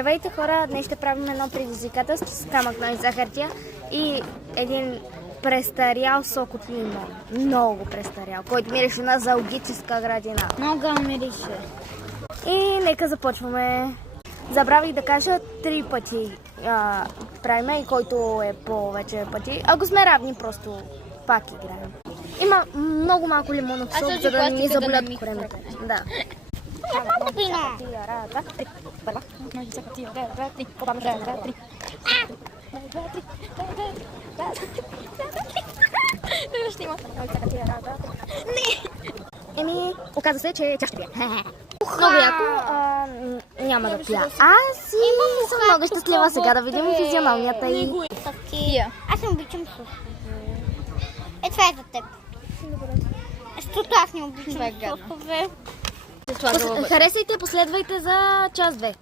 Здравейте хора, днес ще правим едно предизвикателство с камък, нож за хартия и един престарял сок от лимон. Много престарял, който мирише на зоологическа градина. Много мирише. И нека започваме. Забравих да кажа 3 пъти правиме и който е повече пъти. Ако сме равни, просто пак играем. Има много малко лимонов сок, за да не ни заболят коремите. Да. Еми, оказа се, че тя ще пие. Много яко, няма да пия. Аз си съм много щастлива сега да видим физиономията й. Аз не обичам сухове. Това е за теб. Защото аз не обичам сухове. Харесайте, последвайте за час-две.